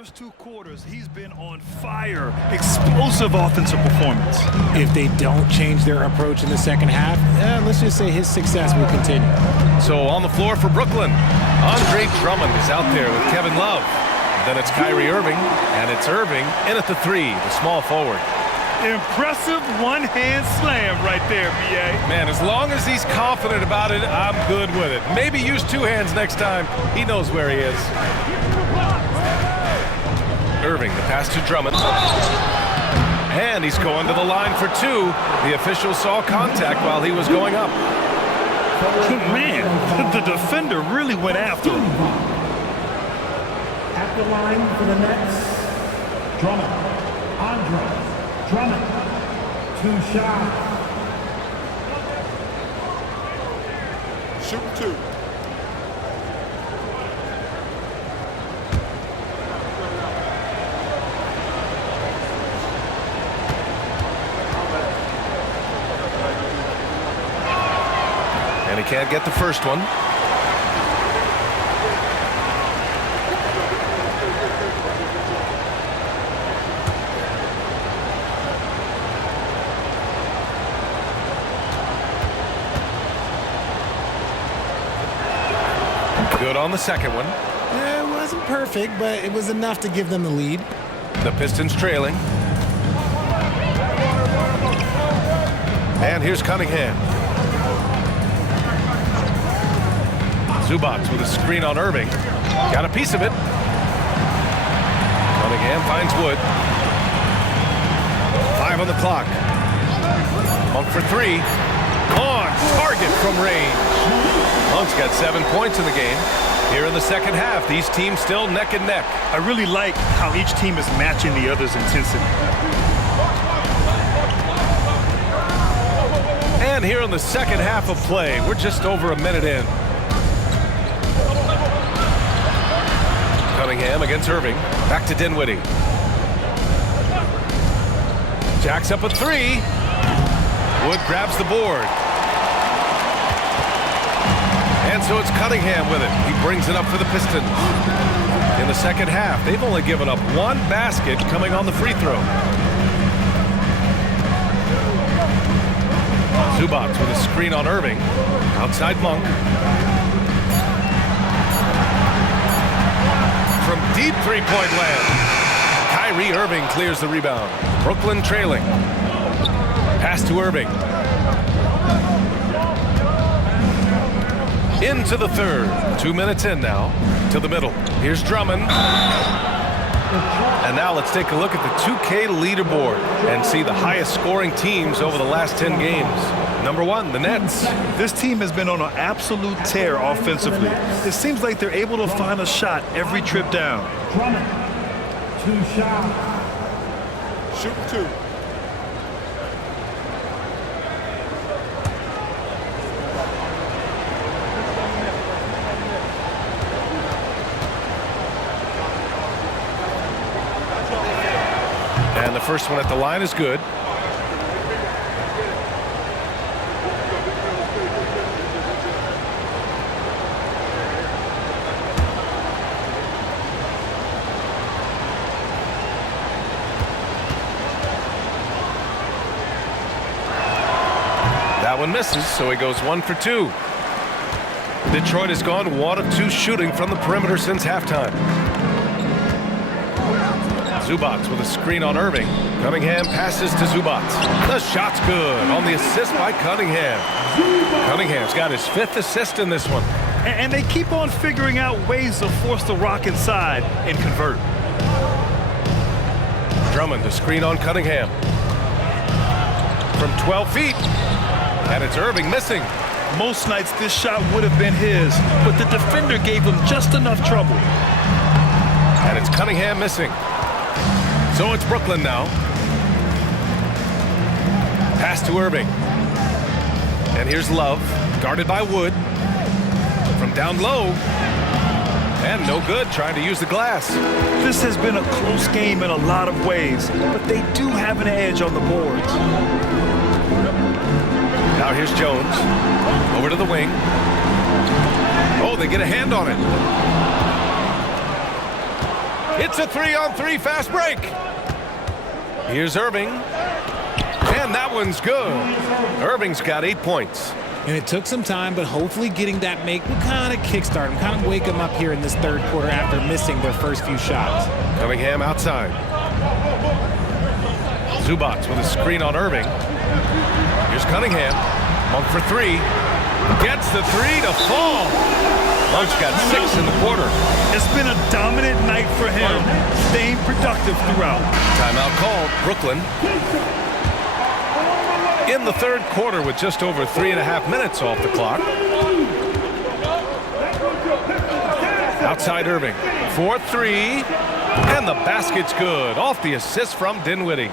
First two quarters, he's been on fire. Explosive offensive performance. If they don't change their approach in the second half, let's just say his success will continue. So on the floor for Brooklyn, Andre Drummond is out there with Kevin Love. Then it's Kyrie Irving, and it's Irving in at the three, the small forward. Impressive one-hand slam right there, B.A. Man, as long as he's confident about it, I'm good with it. Maybe use two hands next time. He knows where he is. Irving, the pass to Drummond. And he's going to the line for two. The official saw contact while he was going up. Man, the defender really went after him. At the line for the Nets, Drummond. Andre Drummond. 2 shots. Shooting 2. And he can't get the first one. Good on the second one. It wasn't perfect, but it was enough to give them the lead. The Pistons trailing. And here's Cunningham. Zubac with a screen on Irving. Got a piece of it. Cunningham finds Wood. 5 on the clock. Monk for 3. On target from range. Monk's got 7 points in the game. Here in the second half, these teams still neck and neck. I really like how each team is matching the other's intensity. And here in the second half of play, we're just over a minute in. Cunningham against Irving. Back to Dinwiddie. Jacks up a 3. Wood grabs the board. And so it's Cunningham with it. He brings it up for the Pistons. In the second half, they've only given up 1 basket coming on the free throw. Zubac with a screen on Irving. Outside Monk. From deep three-point land. Kyrie Irving clears the rebound. Brooklyn trailing. Pass to Irving. Into the third. 2 minutes in now. To the middle. Here's Drummond. And now let's take a look at the 2K leaderboard and see the highest scoring teams over the last 10 games. Number 1, the Nets. This team has been on an absolute tear offensively. It seems like they're able to find a shot every trip down. Drummond. 2 shots. Shooting 2. And the first one at the line is good. That one misses, so he goes 1 for 2. Detroit has gone 1 of 2 shooting from the perimeter since halftime. Zubac with a screen on Irving. Cunningham passes to Zubac. The shot's good on the assist by Cunningham. Cunningham's got his 5th assist in this one. And they keep on figuring out ways to force the rock inside and convert. Drummond, a screen on Cunningham. From 12 feet. And it's Irving missing. Most nights this shot would have been his, but the defender gave him just enough trouble. And it's Cunningham missing. So it's Brooklyn now. Pass to Irving. And here's Love, guarded by Wood. From down low. And no good, trying to use the glass. This has been a close game in a lot of ways, but they do have an edge on the boards. Now here's Jones. Over to the wing. Oh, they get a hand on it. It's a 3-on-3 fast break. Here's Irving. And that one's good. Irving's got 8 points. And it took some time, but hopefully getting that make will kind of kickstart him, kind of wake him up here in this third quarter after missing their first few shots. Cunningham outside. Zubats with a screen on Irving. Here's Cunningham. Monk for 3. Gets the 3 to fall. Monk's got 6 in the quarter. It's been a dominant night for him, staying productive throughout. Timeout called. Brooklyn. In the third quarter with just over 3.5 minutes off the clock. Outside Irving. 4-3. And the basket's good. Off the assist from Dinwiddie.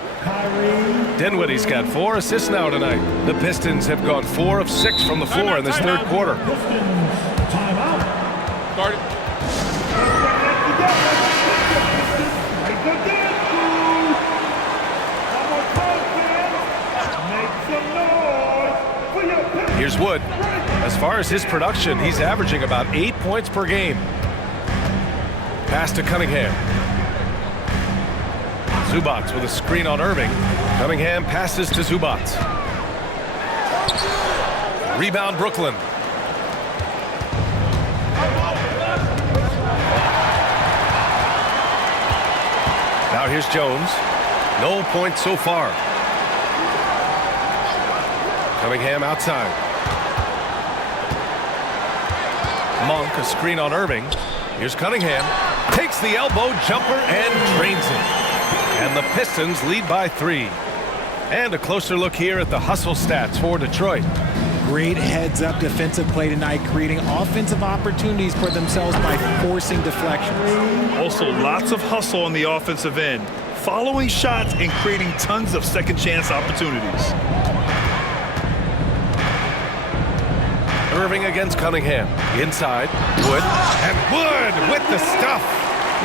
Dinwiddie's got 4 assists now tonight. The Pistons have gone 4 of 6 from the floor in this third quarter. Start it. Here's Wood. As far as his production, he's averaging about 8 points per game. Pass to Cunningham. Zubats with a screen on Irving. Cunningham passes to Zubats. Rebound Brooklyn. Now here's Jones. No points so far. Cunningham outside. Monk, a screen on Irving. Here's Cunningham. Takes the elbow jumper and drains it. And the Pistons lead by 3. And a closer look here at the hustle stats for Detroit. Great heads-up defensive play tonight, creating offensive opportunities for themselves by forcing deflections. Also, lots of hustle on the offensive end, following shots and creating tons of second-chance opportunities. Irving against Cunningham. Inside, Wood. And Wood with the stuff.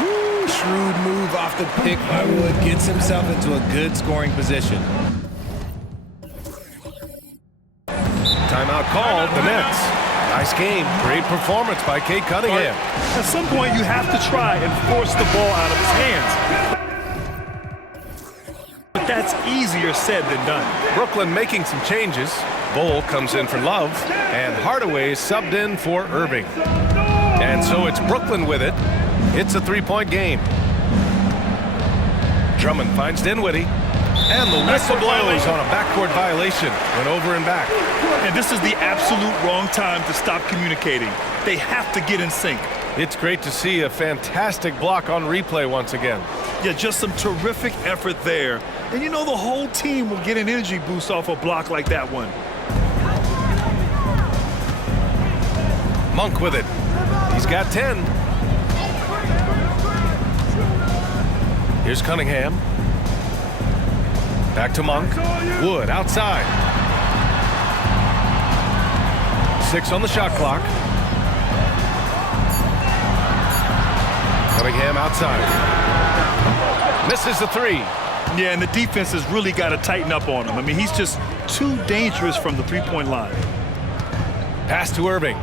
Ooh, shrewd move off the pick by Wood. Gets himself into a good scoring position. Timeout called. The Nets. Nice game. Great performance by Cade Cunningham. At some point, you have to try and force the ball out of his hands. But that's easier said than done. Brooklyn making some changes. Bull comes in for Love, and Hardaway subbed in for Irving. And so it's Brooklyn with it. It's a 3-point game. Drummond finds Dinwiddie, and the whistle blows on a backcourt violation. Went over and back. And this is the absolute wrong time to stop communicating. They have to get in sync. It's great to see a fantastic block on replay once again. Yeah, just some terrific effort there. And you know the whole team will get an energy boost off a block like that one. Monk with it. He's got 10. Here's Cunningham. Back to Monk. Wood outside. 6 on the shot clock. Cunningham outside. Misses the 3. Yeah, and the defense has really got to tighten up on him. I mean, he's just too dangerous from the three-point line. Pass to Irving.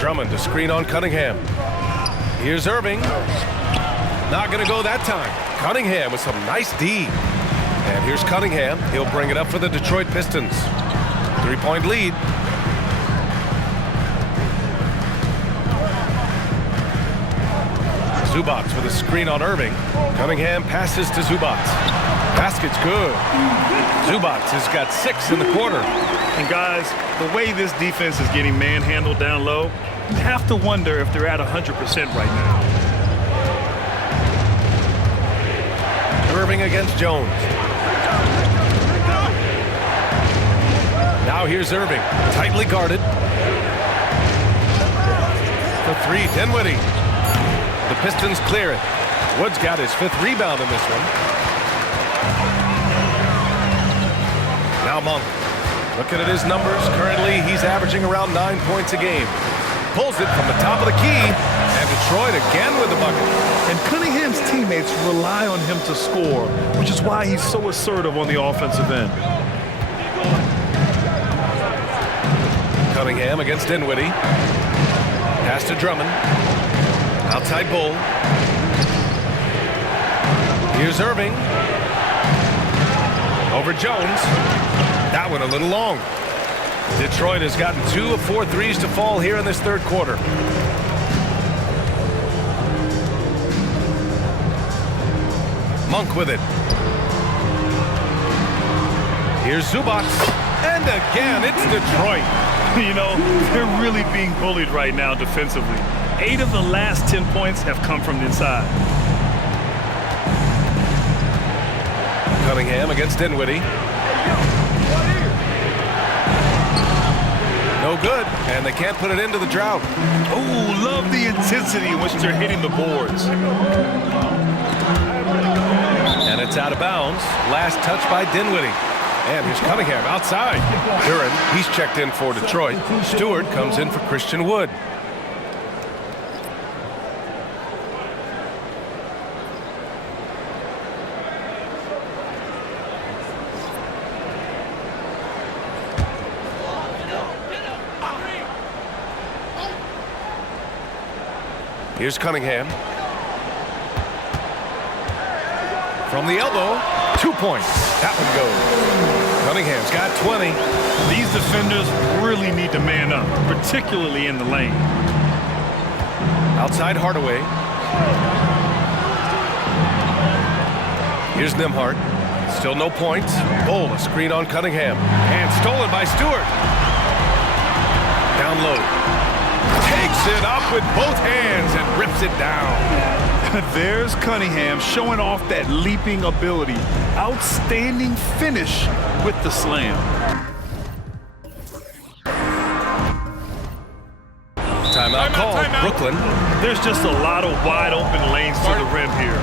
Drummond to screen on Cunningham. Here's Irving. Not going to go that time. Cunningham with some nice D. And here's Cunningham. He'll bring it up for the Detroit Pistons. 3-point lead. Zubats with a screen on Irving. Cunningham passes to Zubats. Basket's good. Zubats has got 6 in the quarter. And guys, the way this defense is getting manhandled down low, you have to wonder if they're at 100% right now. Irving against Jones. Now here's Irving, tightly guarded. For 3, Dinwiddie. The Pistons clear it. Wood's got his 5th rebound in this one. Now Monk. Looking at his numbers, currently he's averaging around 9 points a game. Pulls it from the top of the key, and Detroit again with the bucket. And Cunningham's teammates rely on him to score, which is why he's so assertive on the offensive end. Cunningham against Dinwiddie. Pass to Drummond. Outside Bull. Here's Irving. Over Jones. That one a little long. Detroit has gotten 2 of 4 threes to fall here in this third quarter. Monk with it. Here's Zubac. And again, it's Detroit. You know, they're really being bullied right now defensively. 8 of the last 10 points have come from inside. Cunningham against Dinwiddie. No good, and they can't put it into the drought. Oh, love the intensity in which they're hitting the boards. And it's out of bounds. Last touch by Dinwiddie. And here's Cunningham outside. Duran, he's checked in for Detroit. Stewart comes in for Christian Wood. Here's Cunningham. From the elbow, 2 points. That one goes. Cunningham's got 20. These defenders really need to man up, particularly in the lane. Outside Hardaway. Here's Nembhard. Still no points. Bull, a screen on Cunningham. And stolen by Stewart. Down low. Takes it up with both hands and rips it down. There's Cunningham showing off that leaping ability. Outstanding finish with the slam. Timeout call. Brooklyn. There's just a lot of wide open lanes to the rim here.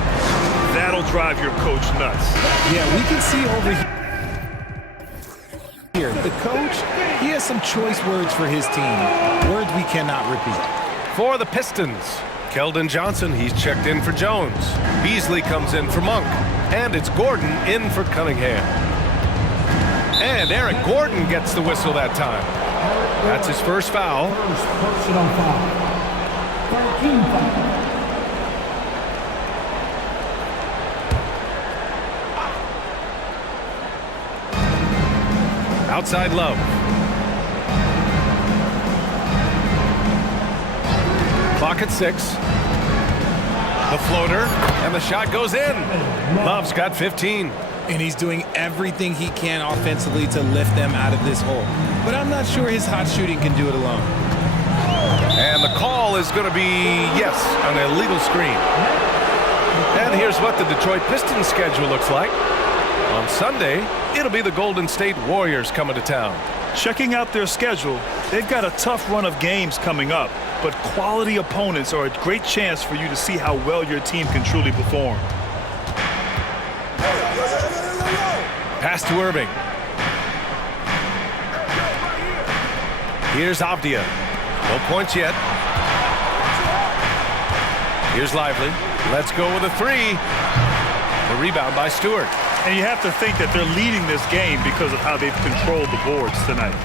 That'll drive your coach nuts. Yeah, we can see over here. The coach, he has some choice words for his team. Words we cannot repeat. For the Pistons, Keldon Johnson, he's checked in for Jones. Beasley comes in for Monk. And it's Gordon in for Cunningham. And Eric Gordon gets the whistle that time. That's his first foul. First personal foul. 13 foul. Outside Love. Clock at 6. The floater, and the shot goes in. Love's got 15. And he's doing everything he can offensively to lift them out of this hole. But I'm not sure his hot shooting can do it alone. And the call is going to be, yes, an illegal screen. And here's what the Detroit Pistons schedule looks like. On Sunday, it'll be the Golden State Warriors coming to town. Checking out their schedule, they've got a tough run of games coming up, but quality opponents are a great chance for you to see how well your team can truly perform. Pass to Irving. Here's Avdia. No points yet. Here's Lively. Let's go with a 3. The rebound by Stewart. And you have to think that they're leading this game because of how they've controlled the boards tonight.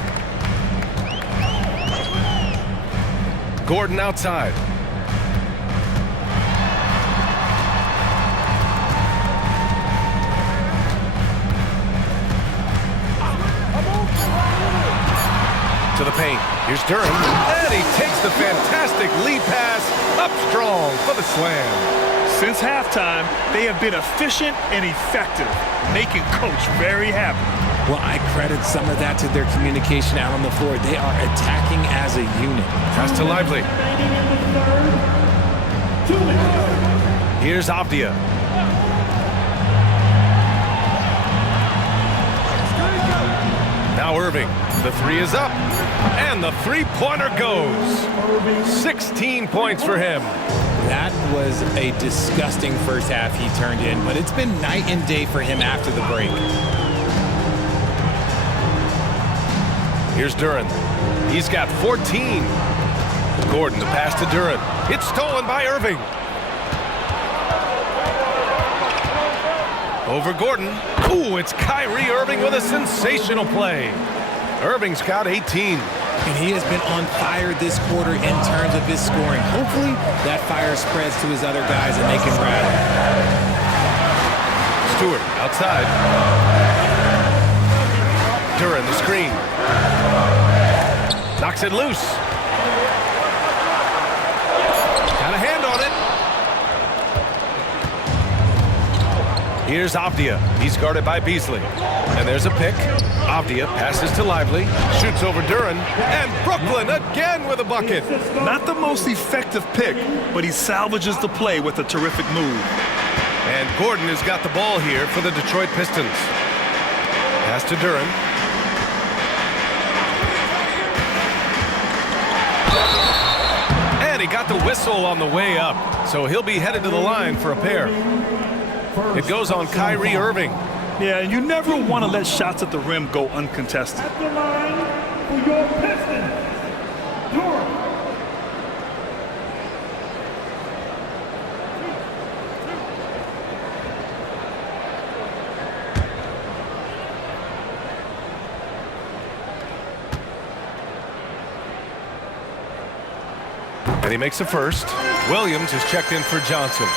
Gordon outside. To the paint. Here's Durham. And he takes the fantastic lead pass up strong for the slam. Since halftime, they have been efficient and effective, making Coach very happy. Well, I credit some of that to their communication out on the floor. They are attacking as a unit. Pass to Lively. Here's Avdia. Now Irving. The 3 is up. And the three-pointer goes. 16 points for him. That was a disgusting first half he turned in, but it's been night and day for him after the break. Here's Duran. He's got 14. Gordon, the pass to Duran. It's stolen by Irving. Over Gordon. Ooh, it's Kyrie Irving with a sensational play. Irving's got 18. And he has been on fire this quarter in terms of his scoring. Hopefully that fire spreads to his other guys and they can rally. Stewart outside. Duran the screen. Knocks it loose. Got a hand on it. Here's Avdia. He's guarded by Beasley. And there's a pick. Avdia passes to Lively. Shoots over Duran. And Brooklyn again with a bucket. Not the most effective pick, but he salvages the play with a terrific move. And Gordon has got the ball here for the Detroit Pistons. Pass to Duran. And he got the whistle on the way up. So he'll be headed to the line for a pair. It goes on Kyrie Irving. Yeah, and you never want to let shots at the rim go uncontested. At the line for your Pistons, Duran. And he makes a first. Williams is checked in for Johnson.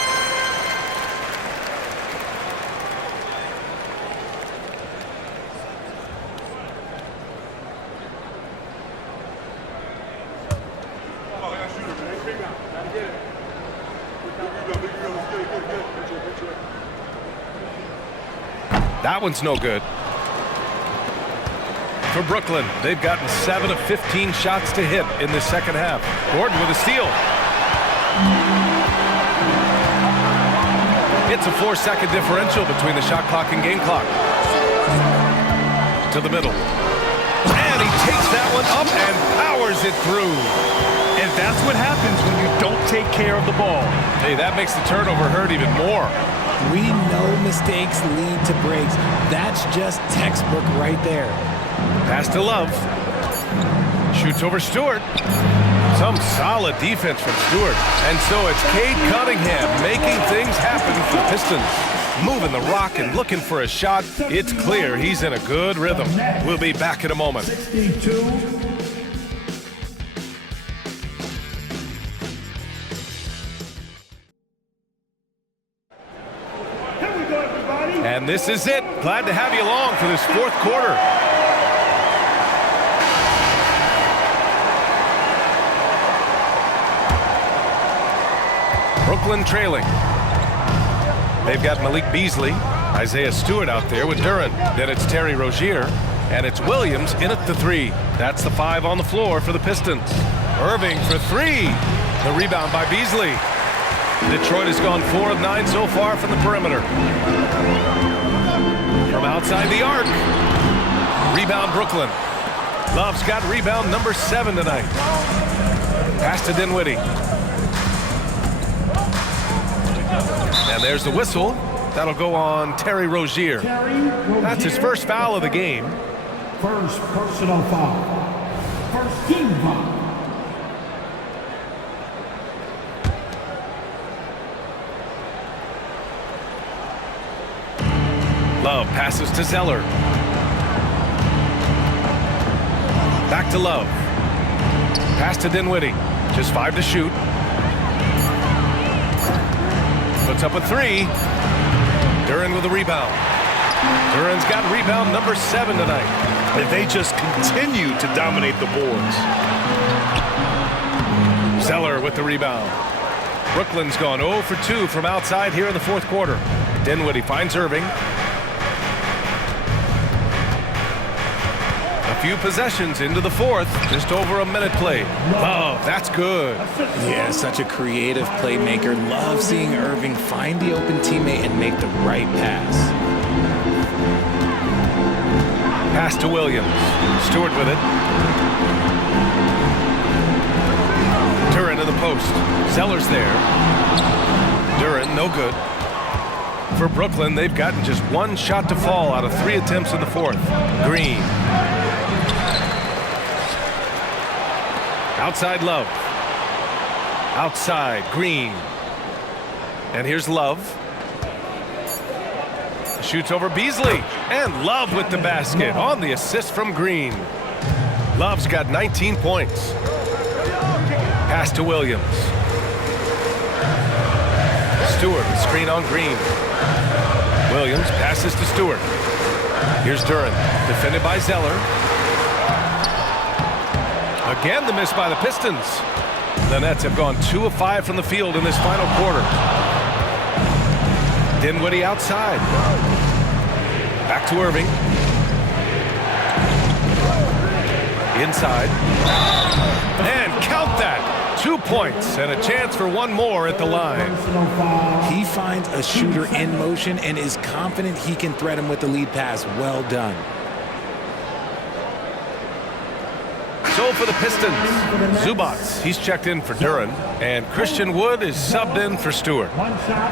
That one's no good. For Brooklyn, they've gotten 7 of 15 shots to hit in the second half. Gordon with a steal. It's a 4-second differential between the shot clock and game clock. To the middle. And he takes that one up and powers it through. And that's what happens when you don't take care of the ball. Hey, that makes the turnover hurt even more. We know mistakes lead to breaks. That's just textbook right there. Pass to Love. Shoots over Stewart. Some solid defense from Stewart. And so it's Cade Cunningham making things happen for the Pistons. Moving the rock and looking for a shot. It's clear he's in a good rhythm. We'll be back in a moment. 62. And this is it. Glad to have you along for this fourth quarter. Brooklyn trailing. They've got Malik Beasley, Isaiah Stewart out there with Duran. Then it's Terry Rozier, and it's Williams in at the 3. That's the 5 on the floor for the Pistons. Irving for 3. The rebound by Beasley. Detroit has gone 4 of 9 so far from the perimeter. From outside the arc. Rebound Brooklyn. Love's got rebound number 7 tonight. Pass to Dinwiddie. And there's the whistle. That'll go on Terry Rozier. That's his first foul of the game. First personal foul. First team foul. Love passes to Zeller. Back to Love. Pass to Dinwiddie. Just 5 to shoot. Puts up a 3. Duran with a rebound. Duran's got rebound number 7 tonight. And they just continue to dominate the boards. Zeller with the rebound. Brooklyn's gone 0 for 2 from outside here in the fourth quarter. Dinwiddie finds Irving. A few possessions into the fourth. Just over a minute played. Love, that's good. Yeah, such a creative playmaker. Love seeing Irving find the open teammate and make the right pass. Pass to Williams. Stewart with it. Duran to the post. Zeller's there. Duran, no good. For Brooklyn, they've gotten just 1 shot to fall out of 3 attempts in the fourth. Green. Outside Love. Outside Green. And here's Love. Shoots over Beasley. And Love with the basket on the assist from Green. Love's got 19 points. Pass to Williams. Stewart, screen on Green. Williams passes to Stewart. Here's Duren, defended by Zeller. Again, the miss by the Pistons. The Nets have gone 2 of 5 from the field in this final quarter. Dinwiddie outside. Back to Irving. Inside. And count that! 2 points and a chance for one more at the line. He finds a shooter in motion and is confident he can thread him with the lead pass. Well done. So for the Pistons, Zubats, he's checked in for Duren, and Christian Wood is subbed in for Stewart. One shot.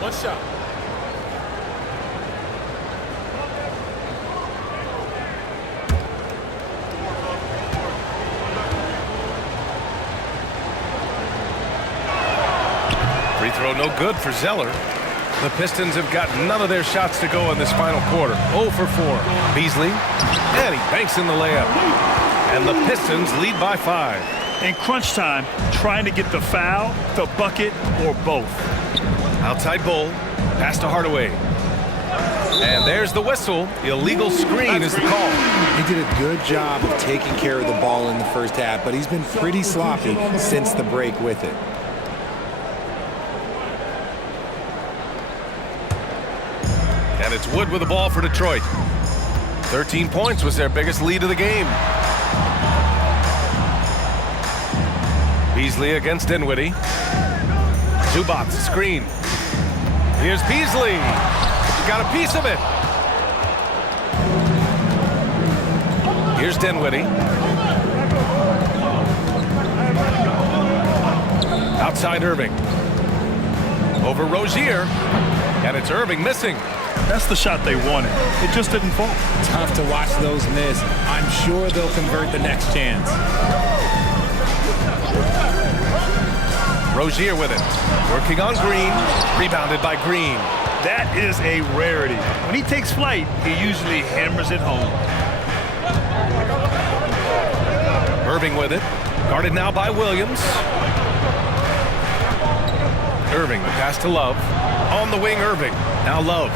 One shot. Free throw no good for Zeller. The Pistons have got none of their shots to go in this final quarter. 0 for 4. Beasley, and he banks in the layup. And the Pistons lead by 5. In crunch time, trying to get the foul, the bucket, or both. Outside Bull, pass to Hardaway. And there's the whistle. Illegal screen is the call. He did a good job of taking care of the ball in the first half, but he's been pretty sloppy since the break with it. And it's Wood with the ball for Detroit. 13 points was their biggest lead of the game. Beasley against Dinwiddie. Zubats, screen. Here's Beasley. Got a piece of it. Here's Dinwiddie. Outside Irving. Over Rozier. And it's Irving missing. That's the shot they wanted. It just didn't fall. Tough to watch those miss. I'm sure they'll convert the next chance. Rozier with it. Working on Green. Rebounded by Green. That is a rarity. When he takes flight, he usually hammers it home. Irving with it. Guarded now by Williams. Irving, the pass to Love. On the wing, Irving. Now Love.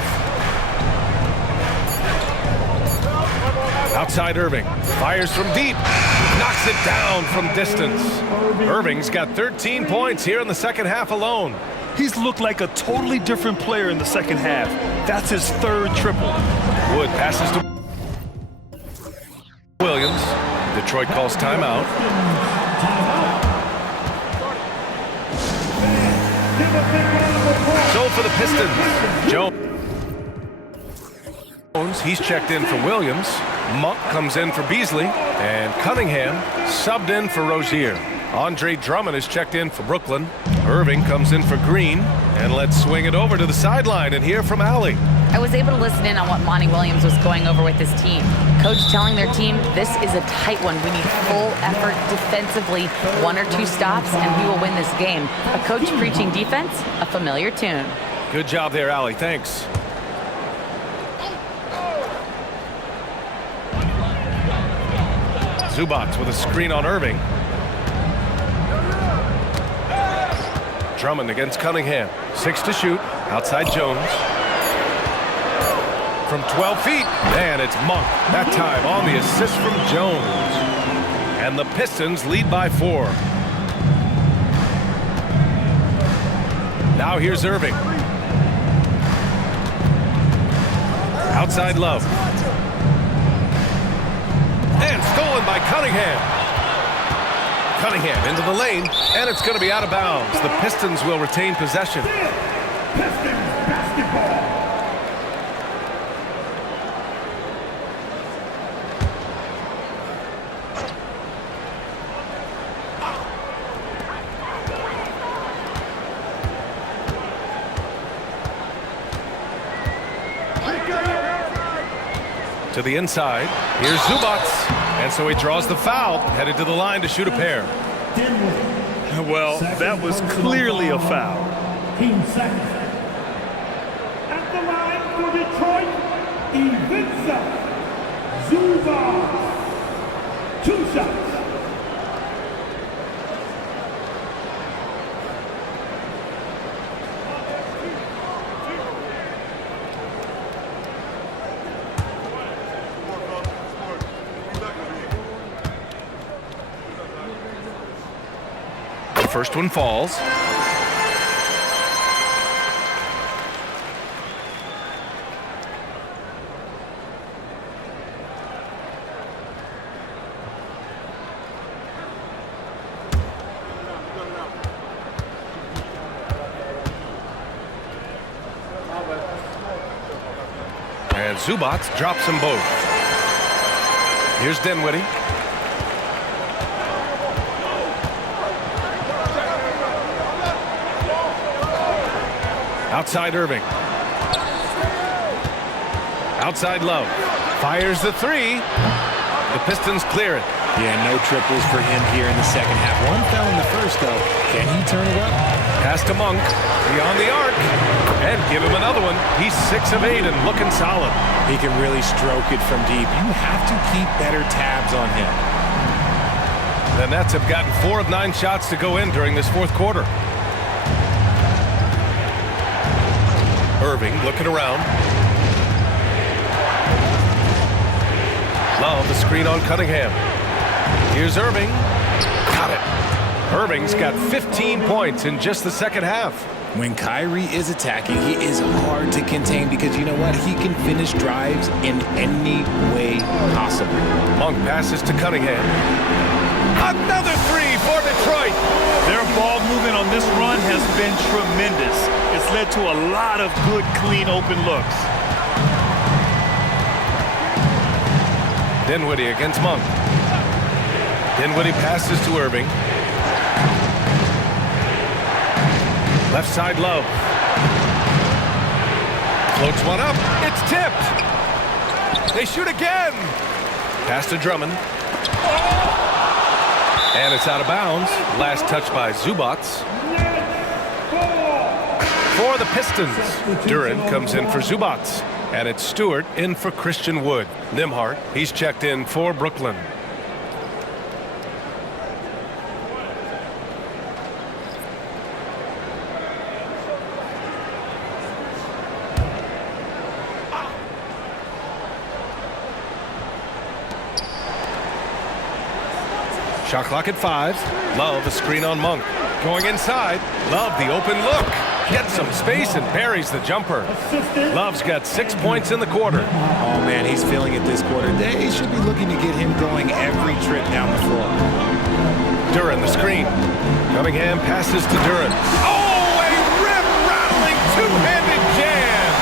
Outside Irving. Fires from deep. Knocks it down from distance. Irving's got 13 points here in the second half alone. He's looked like a totally different player in the second half. That's his 3rd triple. Wood passes to Williams. Detroit calls timeout. So for the Pistons, Jones, he's checked in for Williams. Monk comes in for Beasley. And Cunningham subbed in for Rozier. Andre Drummond is checked in for Brooklyn. Irving comes in for Green. And let's swing it over to the sideline and hear from Allie. I was able to listen in on what Monty Williams was going over with his team. Coach telling their team, this is a tight one. We need full effort defensively, 1 or 2 stops, and we will win this game. A coach preaching defense, a familiar tune. Good job there, Allie. Thanks. Zubats with a screen on Irving. Drummond against Cunningham. 6 to shoot. Outside Jones. From 12 feet. And it's Monk. That time on the assist from Jones. And the Pistons lead by 4. Now here's Irving. Outside Love. And stolen by Cunningham. Cunningham into the lane, and it's going to be out of bounds. The Pistons will retain possession. Pistons basketball. To the inside. Here's Zubats. And so he draws the foul, headed to the line to shoot a pair. Well, that was clearly a foul. Team second. At the line for Detroit, Ivica Zubac. 2 shots. The first one falls. And Zubac drops them both. Here's Dinwiddie. Outside Irving. Outside Love. Fires the 3. The Pistons clear it. Yeah, no triples for him here in the second half. One fell in the first, though. Can he turn it up? Pass to Monk. Beyond the arc. And give him another one. He's 6 of 8 and looking solid. He can really stroke it from deep. You have to keep better tabs on him. The Nets have gotten 4 of 9 shots to go in during this fourth quarter. Irving looking around. Love the screen on Cunningham. Here's Irving. Got it. Irving's got 15 points in just the second half. When Kyrie is attacking, he is hard to contain because you know what? He can finish drives in any way possible. Monk passes to Cunningham. Another 3 for Detroit. Their ball movement on this run has been tremendous. It's led to a lot of good, clean, open looks. Dinwiddie against Monk. Dinwiddie passes to Irving. Left side Love. Floats one up. It's tipped. They shoot again. Pass to Drummond. And it's out of bounds. Last touch by Zubac. For the Pistons, Duran comes in for Zubac. And it's Stewart in for Christian Wood. Nembhard, he's checked in for Brooklyn. Shot clock at 5. Love a screen on Monk. Going inside. Love the open look. Gets some space and buries the jumper. Love's got 6 points in the quarter. Oh, man, he's feeling it this quarter. They should be looking to get him going every trip down the floor. Duran the screen. Cunningham passes to Duran. Oh, a rip-rattling two-handed jam.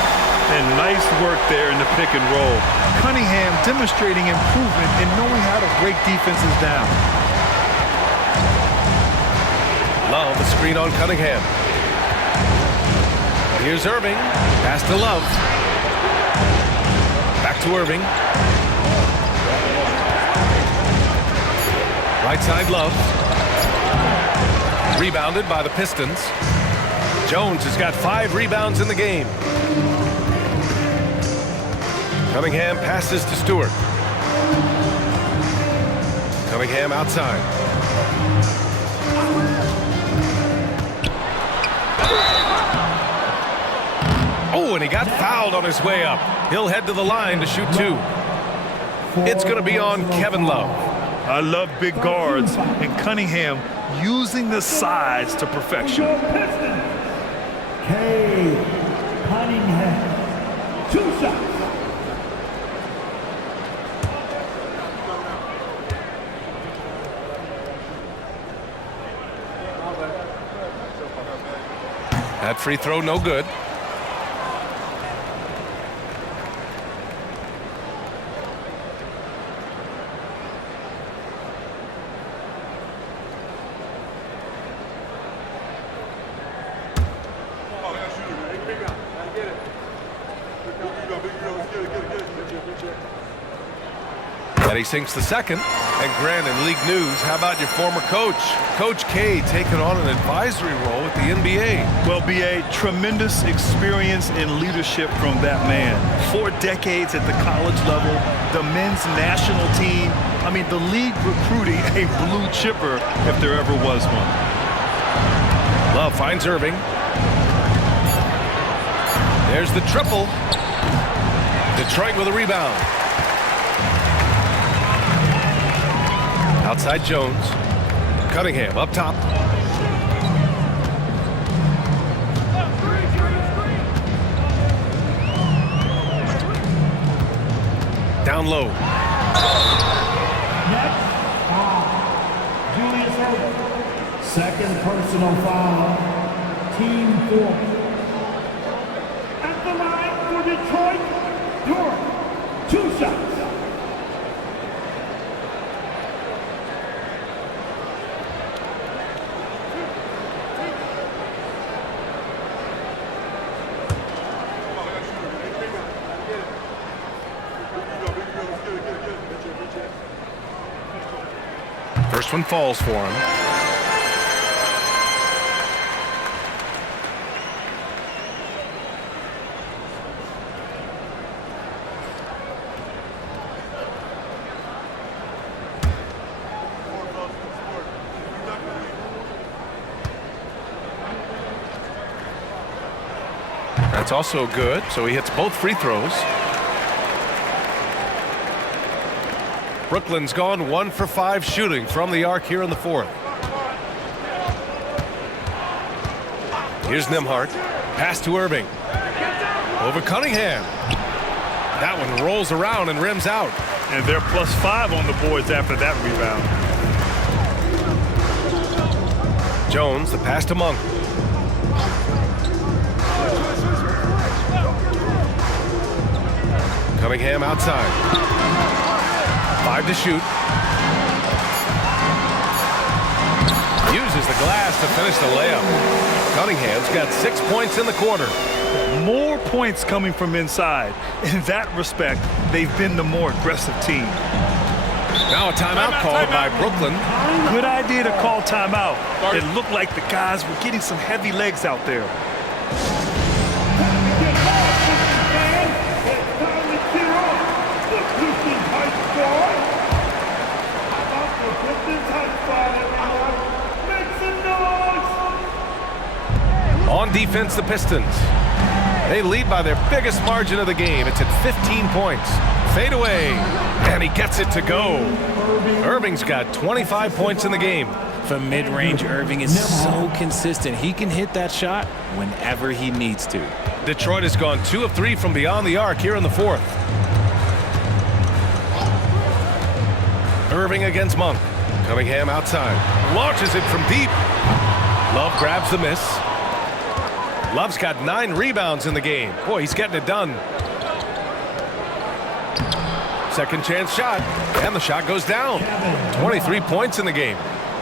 And nice work there in the pick and roll. Cunningham demonstrating improvement in knowing how to break defenses down. Love the screen on Cunningham. Here's Irving. Pass to Love. Back to Irving. Right side Love. Rebounded by the Pistons. Jones has got 5 rebounds in the game. Cunningham passes to Stewart. Cunningham outside. Oh, and he got fouled on his way up. He'll head to the line to shoot 2. It's going to be on Kevin Love. I love big guards, and Cunningham using the size to perfection. Cade, Cunningham, 2 shots. That free throw no good. And he sinks the second. And Grant, in league news, how about your former coach? Coach Cade taking on an advisory role with the NBA. Well, B.A., tremendous experience in leadership from that man. 4 decades at the college level, the men's national team. I mean, the league recruiting a blue chipper if there ever was one. Love finds Irving. There's the triple. Detroit with a rebound. Outside Jones. Cunningham up top. Down low. Next, foul. Julius Irving. Second personal foul. Team 4. At the line for Detroit, York. 2 shots. First one falls for him. That's also good, so he hits both free throws. Brooklyn's gone 1 for 5 shooting from the arc here in the 4th. Here's Nembhard. Pass to Irving. Over Cunningham. That one rolls around and rims out. And they're +5 on the boards after that rebound. Jones, the pass to Monk. Cunningham outside. 5 to shoot. Uses the glass to finish the layup. Cunningham's got 6 points in the quarter. More points coming from inside. In that respect, they've been the more aggressive team. Now a timeout called by Brooklyn. Good idea to call timeout. It looked like the guys were getting some heavy legs out there. On defense, the Pistons. They lead by their biggest margin of the game. It's at 15 points. Fade away, and he gets it to go. Irving's got 25 points in the game. From mid-range, Irving is so consistent. He can hit that shot whenever he needs to. Detroit has gone 2 of 3 from beyond the arc here in the 4th. Irving against Monk. Cunningham outside. Launches it from deep. Love grabs the miss. Love's got 9 rebounds in the game. Boy, he's getting it done. Second chance shot, and the shot goes down. 23 points in the game.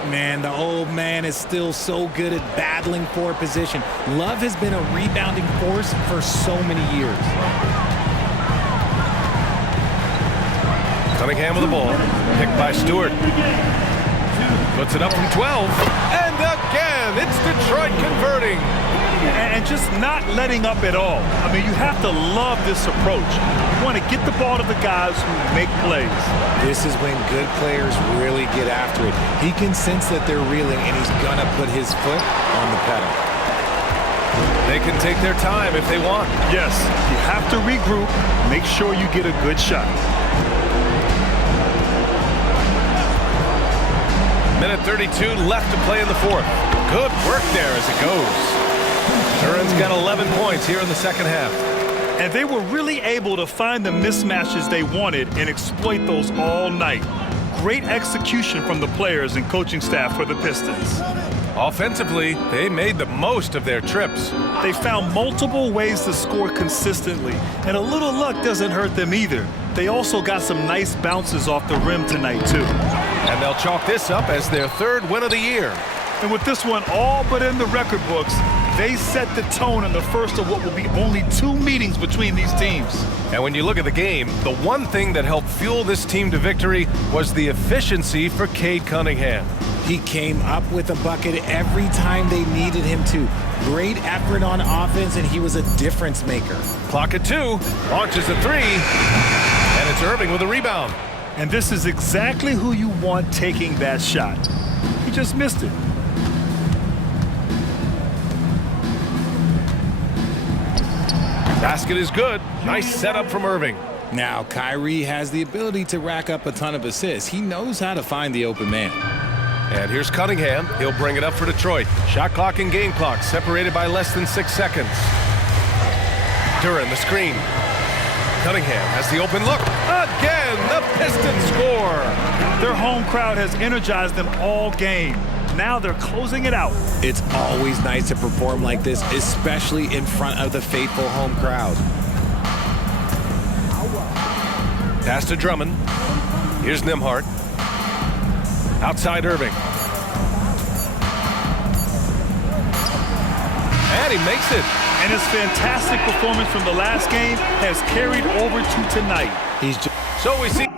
Man, the old man is still so good at battling for position. Love has been a rebounding force for so many years. Cunningham with the ball. Picked by Stewart. Puts it up from 12. And again, it's Detroit converting. And just not letting up at all. I mean, you have to love this approach. You want to get the ball to the guys who make plays. This is when good players really get after it. He can sense that they're reeling, and he's going to put his foot on the pedal. They can take their time if they want. Yes, you have to regroup. Make sure you get a good shot. Minute 32 left to play in the 4th. Good work there as it goes. Duran's got 11 points here in the second half. And they were really able to find the mismatches they wanted and exploit those all night. Great execution from the players and coaching staff for the Pistons. Offensively, they made the most of their trips. They found multiple ways to score consistently, and a little luck doesn't hurt them either. They also got some nice bounces off the rim tonight, too. And they'll chalk this up as their 3rd win of the year. And with this one all but in the record books, They set the tone in the first of what will be only 2 meetings between these teams. And when you look at the game, the one thing that helped fuel this team to victory was the efficiency for Cade Cunningham. He came up with a bucket every time they needed him to. Great effort on offense, and he was a difference maker. Clock at 2, launches a 3, and it's Irving with a rebound. And this is exactly who you want taking that shot. He just missed it. Basket is good. Nice setup from Irving. Now, Kyrie has the ability to rack up a ton of assists. He knows how to find the open man. And here's Cunningham. He'll bring it up for Detroit. Shot clock and game clock separated by less than 6 seconds. Duran, the screen. Cunningham has the open look. Again, the Pistons score. Their home crowd has energized them all game. Now they're closing it out. It's always nice to perform like this, especially in front of the faithful home crowd. Pass to Drummond. Here's Nembhard. Outside Irving. And he makes it. And his fantastic performance from the last game has carried over to tonight. So we see